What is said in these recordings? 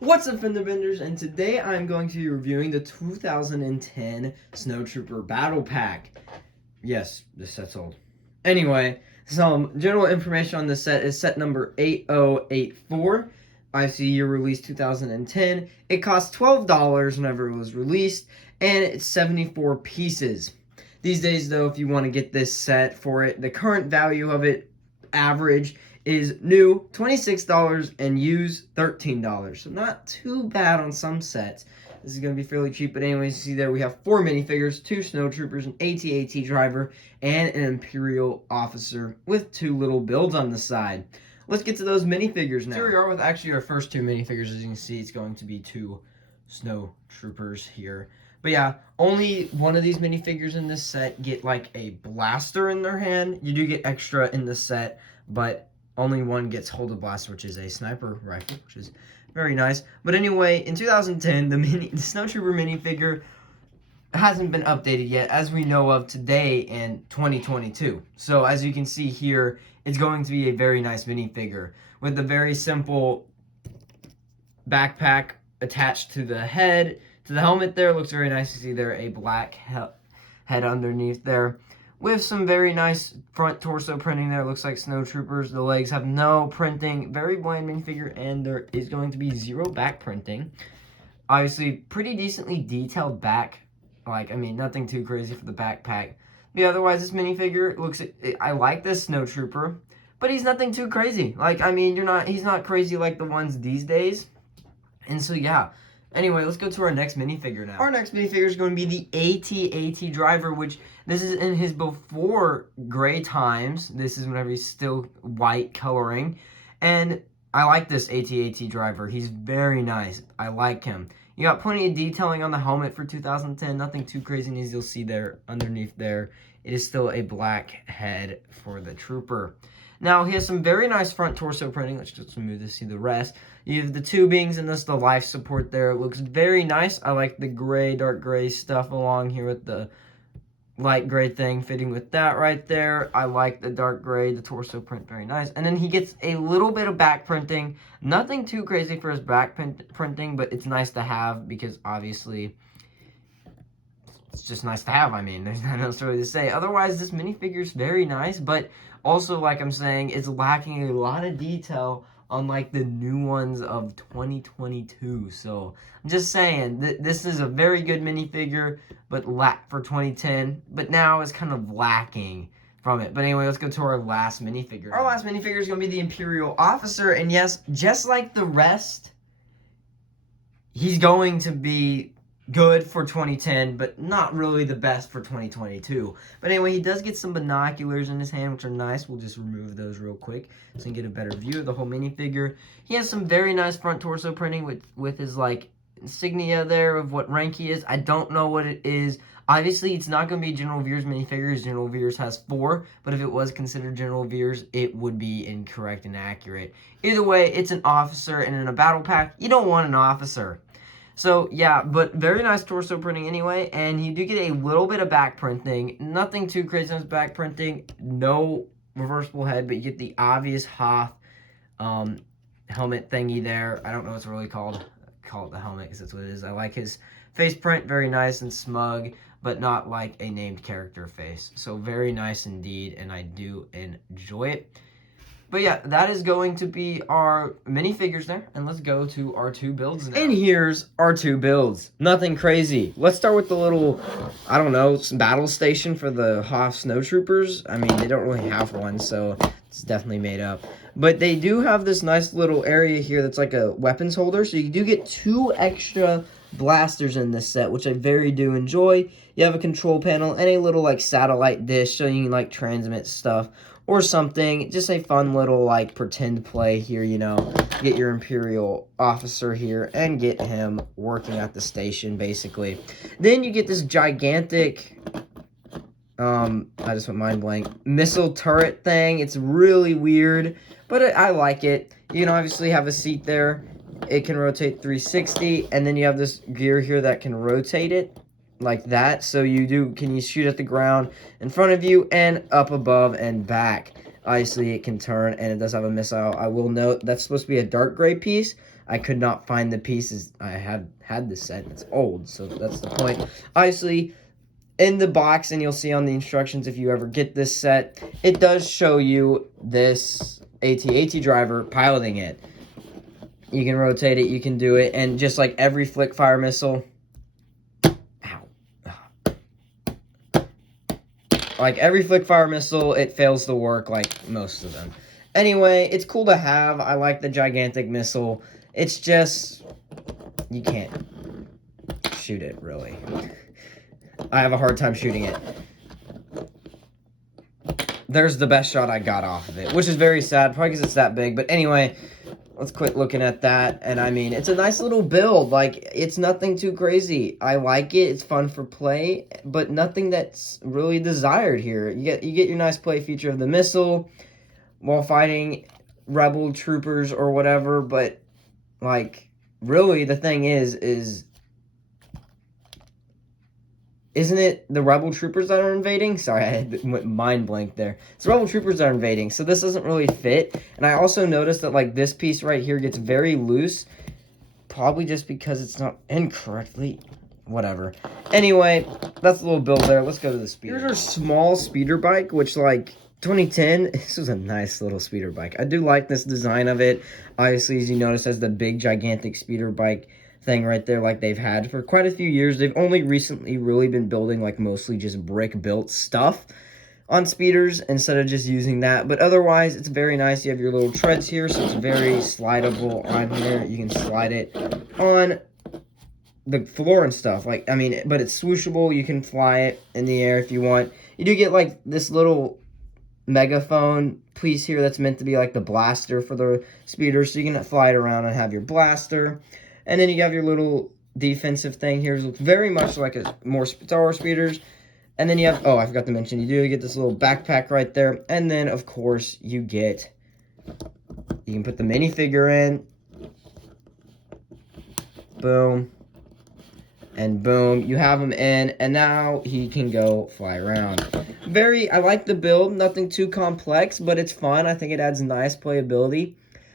What's up, fender benders? And today I'm going to be reviewing the 2010 Snowtrooper Battle Pack. Yes, this set's old. Anyway, some general information on this set is set number 8084. IC year release 2010. It cost $12 whenever it was released, and it's 74 pieces. These days, though, if you want to get this set for it, the current value of it, average, is new $26 and used $13. So not too bad on some sets. This is going to be fairly cheap, but anyways, you see there we have 4 minifigures, 2 Snowtroopers, an Atat Driver, and an Imperial Officer with 2 little builds on the side. Let's get to those minifigures now. Here we are with actually our first 2 minifigures. As you can see, it's going to be 2 Snowtroopers here. But yeah, only one of these minifigures in this set get like a blaster in their hand. You do get extra in the set, but only one gets hold of blaster, which is a sniper rifle, which is very nice. But anyway, in 2010, the Snowtrooper minifigure hasn't been updated yet, as we know of today in 2022. So as you can see here, it's going to be a very nice minifigure with a very simple backpack attached to the head. To the helmet there, looks very nice. You see there a black head underneath there with some very nice front torso printing there. Looks like Snowtroopers. The legs have no printing. Very bland minifigure, and there is going to be 0 back printing. Obviously, pretty decently detailed back. Like, I mean, nothing too crazy for the backpack. But yeah, otherwise, this minifigure looks... I like this Snowtrooper, but he's nothing too crazy. Like, I mean, he's not crazy like the ones these days. And so, yeah. Anyway, let's go to our next minifigure now. Our next minifigure is going to be the Atat Driver, which this is in his before gray times. This is whenever he's still white coloring. And I like this Atat Driver. He's very nice. I like him. You got plenty of detailing on the helmet for 2010. Nothing too crazy, as you'll see there underneath there. It is still a black head for the trooper. Now, he has some very nice front torso printing. Let's just move to see the rest. You have the tubings and the life support there. It looks very nice. I like the gray, dark gray stuff along here with the light gray thing fitting with that right there. I like the dark gray, the torso print, very nice. And then he gets a little bit of back printing. Nothing too crazy for his back printing, but it's nice to have because obviously it's just nice to have. I mean, there's nothing else really to say. Otherwise, this minifigure is very nice, but also, like I'm saying, it's lacking a lot of detail on like the new ones of 2022. So I'm just saying this is a very good minifigure, but for 2010. But now it's kind of lacking from it. But anyway, let's go to our last minifigure. Our last minifigure is going to be the Imperial Officer, and yes, just like the rest, he's going to be good for 2010, but not really the best for 2022. But anyway, he does get some binoculars in his hand, which are nice. We'll just remove those real quick so you can get a better view of the whole minifigure. He has some very nice front torso printing with his, like, insignia there of what rank he is. I don't know what it is. Obviously, it's not going to be General Veers minifigures. General Veers has 4, but if it was considered General Veers, it would be incorrect and accurate. Either way, it's an officer, and in a battle pack, you don't want an officer. So, yeah, but very nice torso printing anyway, and you do get a little bit of back printing. Nothing too crazy on his back printing. No reversible head, but you get the obvious Hoth helmet thingy there. I don't know what it's really called. I call it the helmet because that's what it is. I like his face print, very nice and smug, but not like a named character face. So, very nice indeed, and I do enjoy it. But yeah, that is going to be our minifigures there. And let's go to our 2 builds now. And here's our 2 builds. Nothing crazy. Let's start with the little, I don't know, battle station for the Hoth Snowtroopers. I mean, they don't really have one, so it's definitely made up. But they do have this nice little area here that's like a weapons holder. So you do get 2 extra blasters in this set, which I very do enjoy. You have a control panel and a little like satellite dish so you can like transmit stuff or something. Just a fun little like pretend play here, you know. Get your Imperial Officer here and get him working at the station basically. Then you get this gigantic I just went mind blank, missile turret thing. It's really weird, but I like it. You can obviously have a seat there. It can rotate 360, and then you have this gear here that can rotate it like that. So can you shoot at the ground in front of you and up above and back. Obviously, it can turn, and it does have a missile. I will note that's supposed to be a dark gray piece. I could not find the pieces. I have had this set, and it's old, so that's the point. Obviously, in the box, and you'll see on the instructions if you ever get this set, it does show you this Atat Driver piloting it. You can rotate it, you can do it, and just like every flick fire missile, like every flick fire missile, it fails to work like most of them. Anyway, it's cool to have. I like the gigantic missile. It's just, you can't shoot it, really. I have a hard time shooting it. There's the best shot I got off of it, which is very sad, probably because it's that big. But anyway, let's quit looking at that. And I mean, it's a nice little build. Like, it's nothing too crazy. I like it. It's fun for play, but nothing that's really desired here. You get your nice play feature of the missile while fighting rebel troopers or whatever. But like, really, the thing is isn't it the rebel troopers that are invading? Sorry, I went mind blank there. It's rebel troopers that are invading, so this doesn't really fit. And I also noticed that, like, this piece right here gets very loose. Probably just because it's not incorrectly. Whatever. Anyway, that's a little build there. Let's go to the speeder. Here's our small speeder bike, which, like, 2010, this was a nice little speeder bike. I do like this design of it. Obviously, as you notice, has the big, gigantic speeder bike thing right there, like they've had for quite a few years. They've only recently really been building like mostly just brick built stuff on speeders instead of just using that, but otherwise it's very nice. You have your little treads here, so it's very slidable on here. You can slide it on the floor and stuff, like, I mean, but it's swooshable. You can fly it in the air if you want. You do get like this little megaphone piece here that's meant to be like the blaster for the speeder, so you can fly it around and have your blaster. And then you have your little defensive thing here. It looks very much like a more Star Wars speeders. And then you have, oh, I forgot to mention, you do get this little backpack right there. And then, of course, you can put the minifigure in. Boom. And boom. You have him in. And now he can go fly around. I like the build. Nothing too complex, but it's fun. I think it adds nice playability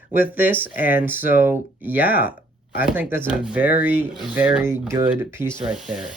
with this. And so, yeah. I think that's a very, very good piece right there.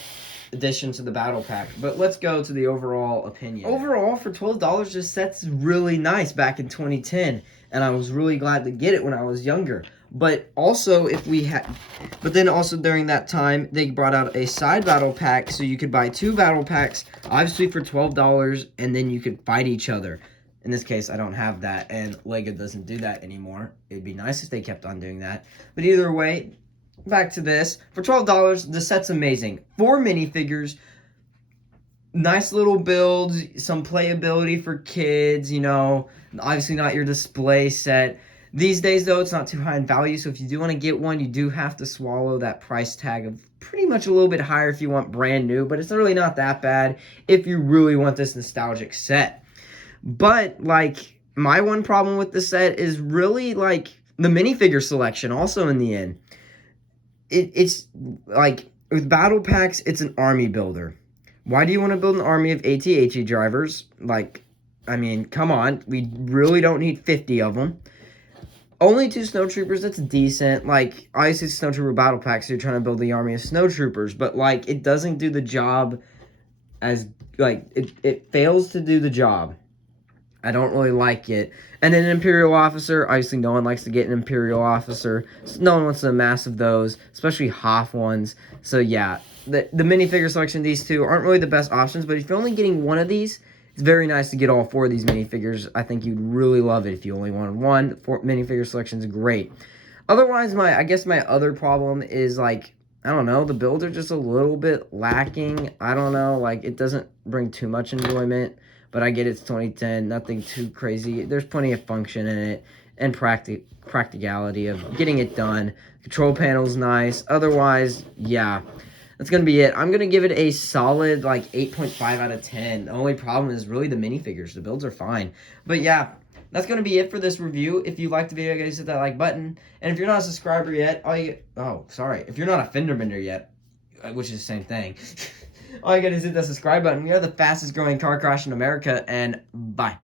Addition to the battle pack. But let's go to the overall opinion. Overall, for $12, this set's really nice back in 2010. And I was really glad to get it when I was younger. But also, but then also during that time, they brought out a side battle pack. So you could buy 2 battle packs, obviously for $12, and then you could fight each other. In this case, I don't have that, and LEGO doesn't do that anymore. It'd be nice if they kept on doing that. But either way, back to this. For $12, the set's amazing. 4 minifigures, nice little builds, some playability for kids, you know. Obviously not your display set. These days, though, it's not too high in value, so if you do want to get one, you do have to swallow that price tag of pretty much a little bit higher if you want brand new, but it's really not that bad if you really want this nostalgic set. But, like, my one problem with the set is really, like, the minifigure selection also in the end. It's, like, with battle packs, it's an army builder. Why do you want to build an army of Atat drivers? Like, I mean, come on. We really don't need 50 of them. Only 2 snowtroopers, that's decent. Like, obviously, it's snowtrooper battle packs, so you're trying to build the army of snowtroopers. But, like, it doesn't do the job as, like, it fails to do the job. I don't really like it. And then an Imperial Officer, obviously no one likes to get an Imperial Officer. No one wants to amass of those, especially Hoth ones. So yeah, the minifigure selection, these two aren't really the best options, but if you're only getting one of these, it's very nice to get all 4 of these minifigures. I think you'd really love it if you only wanted one. 4 minifigure selection is great. Otherwise, I guess my other problem is, like, I don't know, the builds are just a little bit lacking. I don't know, like, it doesn't bring too much enjoyment. But I get it's 2010, nothing too crazy. There's plenty of function in it and practicality of getting it done. Control panel's nice. Otherwise, yeah, that's going to be it. I'm going to give it a solid, like, 8.5 out of 10. The only problem is really the minifigures. The builds are fine. But, yeah, that's going to be it for this review. If you liked the video, guys, hit that like button. And if you're not a subscriber yet, if you're not a fender bender yet, which is the same thing, all you gotta do is hit that subscribe button. We are the fastest growing car crash in America, and bye.